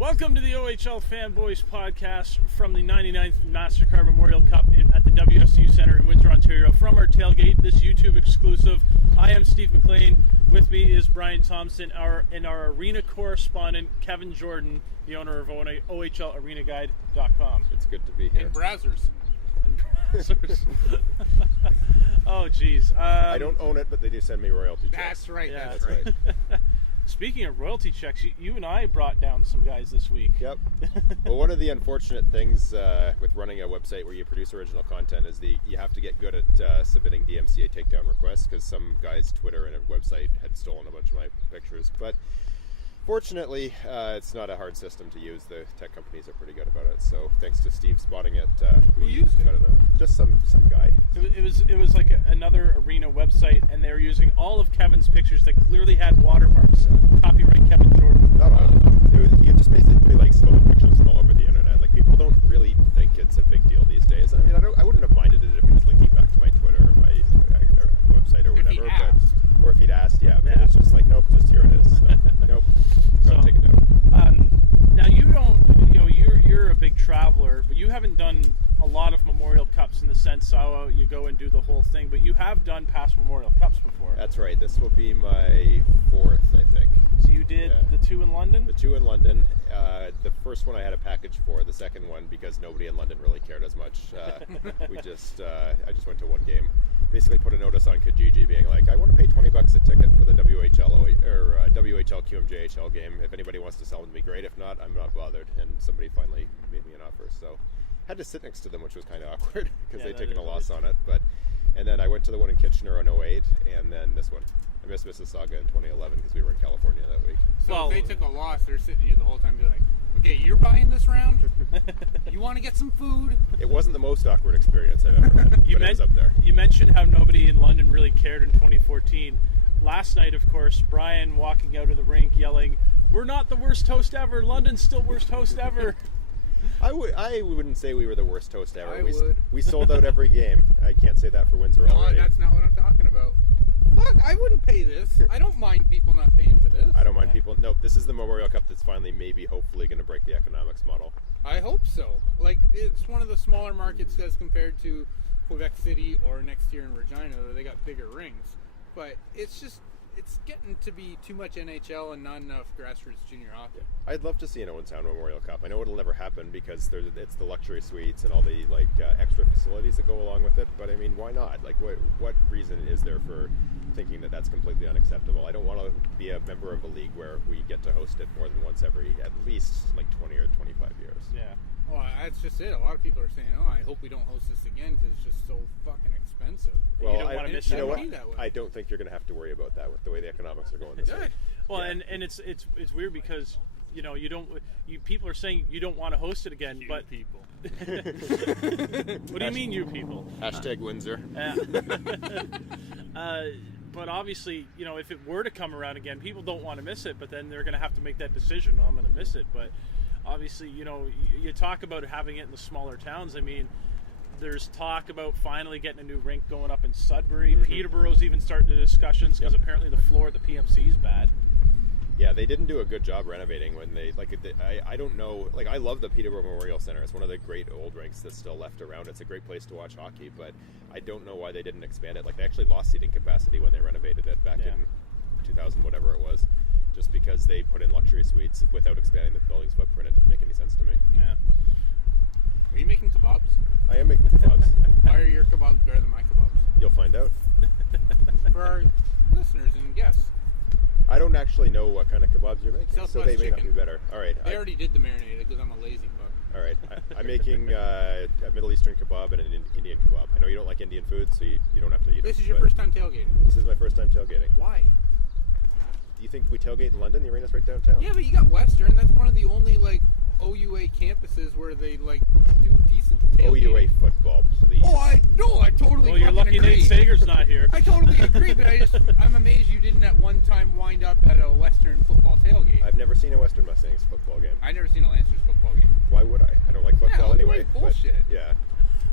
Welcome to the OHL Fanboys podcast from the 99th MasterCard Memorial Cup at the WSU Center in Windsor, Ontario. From our tailgate, this YouTube exclusive, I am Steve McLean. With me is Brian Thompson, our arena correspondent, Kevin Jordan, the owner of OHLArenaGuide.com. It's good to be here. And Brazzers. Oh, geez. I don't own it, but they do send me royalty checks. That's right. Yeah. That's right. Speaking of royalty checks, you and I brought down some guys this week. Yep. Well, one of the unfortunate things with running a website where you produce original content is you have to get good at submitting DMCA takedown requests, because some guy's Twitter and a website had stolen a bunch of my pictures. But fortunately, it's not a hard system to use. The tech companies are pretty good about it. So thanks to Steve spotting it, Who used it? Just some guy. It was like another arena website, and they were using all of Kevin's pictures that clearly had watermarks. Copyright Kevin Jordan. Not all of them. You just basically stolen pictures all over the internet. Like, people don't really think it's a big deal these days. I mean, I wouldn't have minded it if he was linking back to my Twitter or my website or whatever. Or if he'd asked, yeah. But it's just like, nope, just here it is. So, nope. Don't take it out. Now you're a big traveler, but you haven't done a lot of Memorial Cups in the sense how you go and do the whole thing, but you have done past Memorial Cups before. That's right. This will be my fourth, I think. So you did the two in London? The two in London. The first one I had a package for. The second one, because nobody in London really cared as much, I just went to one game. Basically put a notice on Kijiji being like, I want to pay $20 a ticket for the WHL QMJHL game. If anybody wants to sell them to me, great. If not, I'm not bothered. And somebody finally made me an offer. So had to sit next to them, which was kind of awkward because they'd taken a loss on it. And then I went to the one in Kitchener in 2008, and then this one. I missed Mississauga in 2011 because we were in California that week. So if they took a loss, they're sitting here the whole time and be like, okay, you're buying this round? You want to get some food? It wasn't the most awkward experience I've ever had, but it was up there. You mentioned how nobody in London really cared in 2014. Last night, of course, Brian walking out of the rink yelling, "We're not the worst host ever. London's still worst host ever." I wouldn't say we were the worst host ever. I would. We sold out every game. I can't say that for Windsor already. No, that's not what I'm talking about. Fuck, I wouldn't pay this. I don't mind people not paying for this. I don't mind people. Nope, this is the Memorial Cup that's finally, hopefully going to break the economics model. I hope so. Like, it's one of the smaller markets as compared to Quebec City or next year in Regina, where they got bigger rings. But it's getting to be too much NHL and not enough grassroots junior hockey. I'd love to see an Owentown Memorial Cup. I know it'll never happen because it's the luxury suites and all the extra facilities that go along with it. But I mean, why not? Like, what reason is there for thinking that that's completely unacceptable? I don't want to be a member of a league where we get to host it more than once every at least 20 or 25 years. Yeah. Well, that's just it. A lot of people are saying, "Oh, I hope we don't host this again because it's just so fucking expensive." Well, you don't want to miss you know that. what? I don't think you're going to have to worry about that with the way the economics are going this year. Well, and it's weird because people are saying you don't want to host it again, but people. What do you mean, you people? Hashtag Windsor. But obviously, if it were to come around again, people don't want to miss it, but then they're going to have to make that decision. I'm going to miss it. But obviously, you talk about having it in the smaller towns. I mean, there's talk about finally getting a new rink going up in Sudbury. Mm-hmm. Peterborough's even starting the discussions because apparently the floor at the PMC is bad. Yeah, they didn't do a good job renovating when they I don't know. Like, I love the Peterborough Memorial Center. It's one of the great old rinks that's still left around. It's a great place to watch hockey, but I don't know why they didn't expand it. Like, they actually lost seating capacity when they renovated it back in 2000, whatever it was, just because they put in luxury suites without expanding the building's footprint. It didn't make any sense to me. Yeah. Are you making kebabs? I am making kebabs. Why are your kebabs better than my kebabs? You'll find out. For our listeners and guests. I don't actually know what kind of kebabs you're making, so they may not be better. All right. They already did the marinade because I'm a lazy fuck. All right. I'm making a Middle Eastern kebab and an Indian kebab. I know you don't like Indian food, so you don't have to eat it. This is your first time tailgating? This is my first time tailgating. Why? Do you think we tailgate in London? The arena's right downtown. Yeah, but you got Western. That's one of the only, OUA campuses where they, do decent tailgating. OUA football, please. I totally Well, you're lucky agree. Nate Sager's not here. I totally agree, but I'm amazed you didn't at one time wind up at a Western football tailgate. I've never seen a Western Mustangs football game. I've never seen a Lancers football game. Why would I? I don't like football anyway. Bullshit. But, yeah.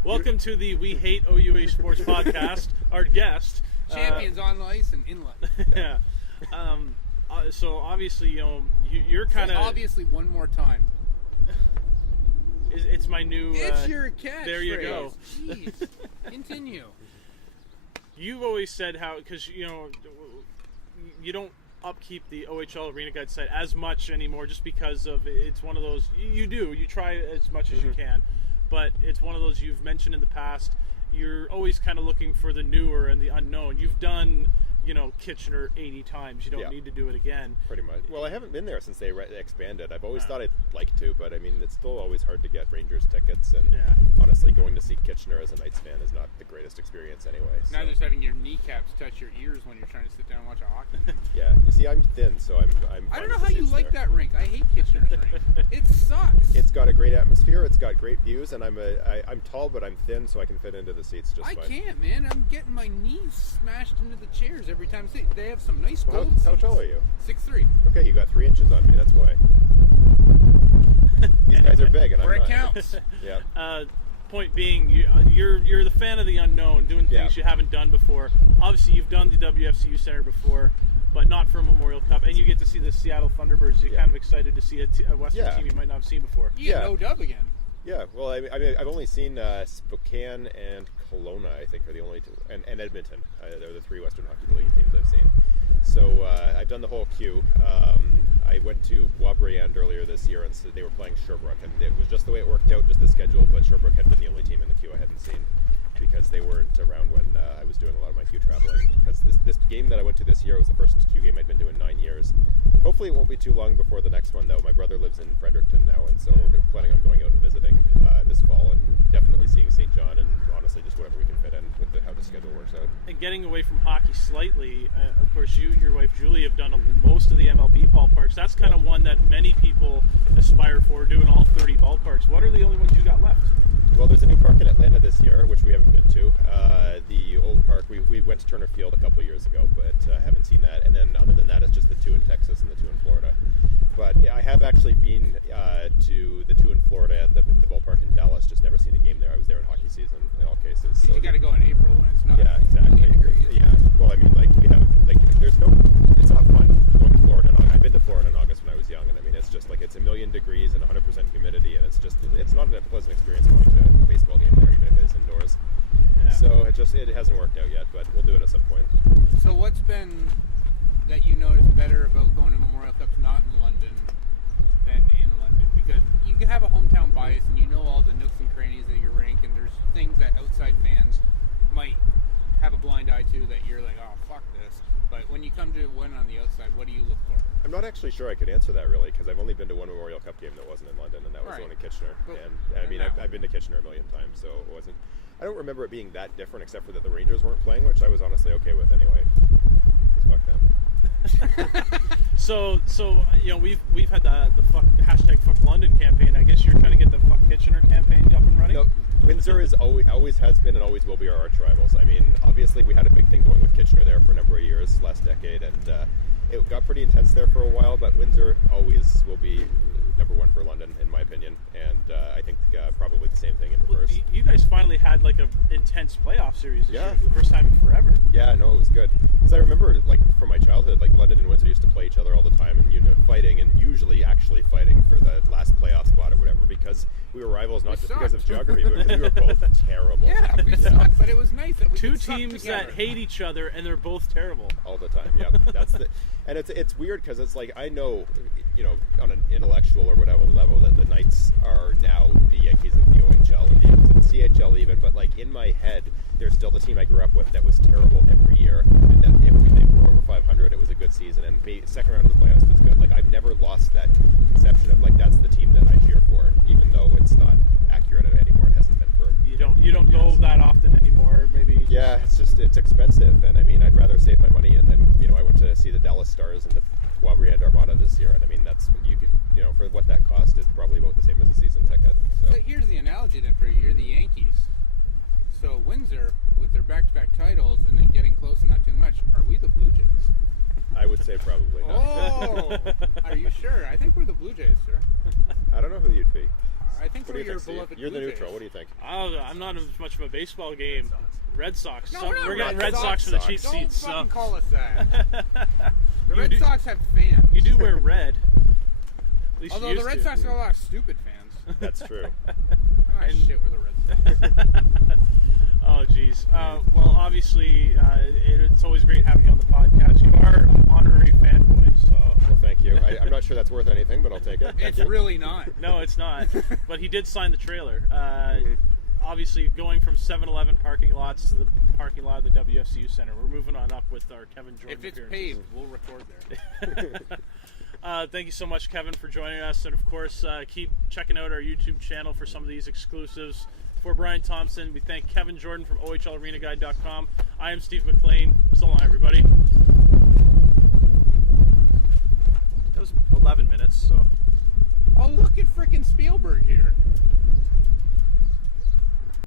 Welcome to the We Hate OUA Sports podcast. Our guest. Champions on the ice and inlet. Yeah. So obviously, you're kind of obviously one more time. It's my new. It's your catchphrase. There you go. Jeez. Continue. You've always said how, because you don't upkeep the OHL Arena Guide site as much anymore, just because of it's one of those you try as much as you can, but it's one of those you've mentioned in the past. You're always kind of looking for the newer and the unknown. You've done Kitchener 80 times. You don't need to do it again. Pretty much. Well, I haven't been there since they expanded. I've always thought I'd like to, but I mean, it's still always hard to get Rangers tickets, and honestly, going to see Kitchener as a Knights fan is not the greatest experience anyway. So. Neither is having your kneecaps touch your ears when you're trying to sit down and watch a hockey game. Yeah, you see, I'm thin, so I'm I don't know how you like that rink. I hate Kitchener's rink. It sucks. It's got a great atmosphere. It's got great views, and I'm tall, but I'm thin, so I can fit into the seats just fine. I can't, man. I'm getting my knees smashed into the chairs every time. They have some nice gold How tall are you? 6'3". Okay, you got 3 inches on me. That's why. These guys are big, and Where I'm it not. counts. Yeah. Point being, you're the fan of the unknown, doing things you haven't done before. Obviously, you've done the WFCU Center before, but not for a Memorial Cup, and you get to see the Seattle Thunderbirds. You're kind of excited to see a Western team you might not have seen before. No dub again. Yeah, well, I mean, I've only seen Spokane and Kelowna, I think, are the only two, and Edmonton. They're the 3 Western Hockey League teams I've seen. So I've done the whole queue. I went to Boisbriand earlier this year, and so they were playing Sherbrooke, and it was just the way it worked out, just the schedule, but Sherbrooke had been the only team in the queue I hadn't seen, because they weren't around when I was doing a lot of my queue traveling. Because this game that I went to this year was the first queue game I'd been doing 9 years. Hopefully it won't be too long before the next one, though. My brother lives in Fredericton now, and so we're planning on going out and visiting this fall, and definitely seeing St. John, and honestly just whatever we can fit in with how the schedule works out. And getting away from hockey slightly, of course, you and your wife Julie have done most of the MLB ballparks. That's kind of one that many people aspire for, doing all 30 ballparks. What are the only ones you got left? Well, there's a new park in Atlanta this year, which we haven't been to. The old park, we went to Turner Field a couple years ago, but haven't seen that. And then other than that, it's just the 2 in Texas and the 2 in Florida. But I have actually been to the 2 in Florida and the ballpark in Dallas, just never seen a game there. I was there in hockey season in all cases. So you got to go in April when it's not. Yeah, exactly. Yeah. Well, I mean, we have, it's not fun going to Florida. I've been to Florida in August when I was young, and I mean, it's just it's 1,000,000 degrees and 100% humidity, and it's not a pleasant experience going to a baseball game there, even if it is indoors. Yeah. So it hasn't worked out yet, but we'll do it at some point. So what's been that you noticed better about going to Memorial Cups not in London than in London? Because you can have a hometown bias, and you know all the nooks and crannies of your rink, and there's things that outside fans might have a blind eye to that you're like, oh, fuck this. But when you come to one on the outside, what do you look for? I'm not actually sure I could answer that really, because I've only been to one Memorial Cup game that wasn't in London, and that was the one in Kitchener. Well, and I mean, I've been to Kitchener 1,000,000 times, so it wasn't. I don't remember it being that different, except for that the Rangers weren't playing, which I was honestly okay with anyway. Just fuck them. So we've had the #Fuck London campaign. I guess you're trying to get the Fuck Kitchener campaign up and running. No, Windsor is always has been and always will be our arch rivals. I mean, obviously we had a big thing going with Kitchener there for a number of years last decade, and it got pretty intense there for a while. But Windsor always will be number one for London, in my opinion, and I think probably the same thing in reverse. Well, you guys finally had like an intense playoff series this year, for the first time in forever. Yeah, no, it was good. Because I remember, like, from my childhood, like, London and Windsor used to play each other all the time, and, fighting, and usually actually fighting for the last playoff spot or whatever, because we were rivals, not just because of geography, but because we were both terrible. Yeah, we sucked, but it was nice that we Two could suck teams together. that hate each other, and they're both terrible. All the time, yeah. And it's weird, because it's like, I know, on an intellectual or whatever level, that the Knights are now the Yankees of the OHL, or the Yankees of the CHL even, but, like, in my head, they're still the team I grew up with that was terrible every year. And that if they were over 500, it was a good season, and second round of the playoffs was good. Like, I've never lost that conception of, like, that's the team that I cheer for, even though it's not accurate anymore and hasn't been for. You don't go that often anymore, maybe. Yeah, it's expensive, and I mean, I'd rather save my money, and then I went to see the Dallas Stars and the Boisbriand Armada this year, and I mean, that's what you could, for what that cost, it's probably about the same as a season ticket. So here's the analogy then for you. You're the Yankees. So Windsor, with their back-to-back titles and then getting close and not too much, are we the Blue Jays? I would say probably not. Oh, are you sure? I think we're the Blue Jays, sir. I don't know who you'd be. I think What we're do you your think, Steve? beloved You're the Blue neutral. Jays. What do you think? I'm not as much of a baseball game Red Sox. No, So we're not we're getting Red Red Sox for the Sox. cheap Don't seats. fucking So call us that. The You Red do- Sox have fans. you do wear red. At least you Although used the Red to. Sox got a lot of stupid fans. That's true. Ah, shit, we're the Red Sox. Oh, geez. Well, obviously, it's always great having you on the podcast. You are an honorary fanboy, so. Well, thank you. I'm not sure that's worth anything, but I'll take it. Thank It's you. really not. No, it's not. But he did sign the trailer. Obviously, going from 7-Eleven parking lots to the parking lot of the WFCU Center. We're moving on up with our Kevin Jordan If it's appearances. paved, we'll record there. Thank you so much, Kevin, for joining us. And, of course, keep checking out our YouTube channel for some of these exclusives. For Brian Thompson, we thank Kevin Jordan from OHLArenaGuide.com. I am Steve McLean. So long, everybody. That was 11 minutes, so. Oh, look at frickin' Spielberg here.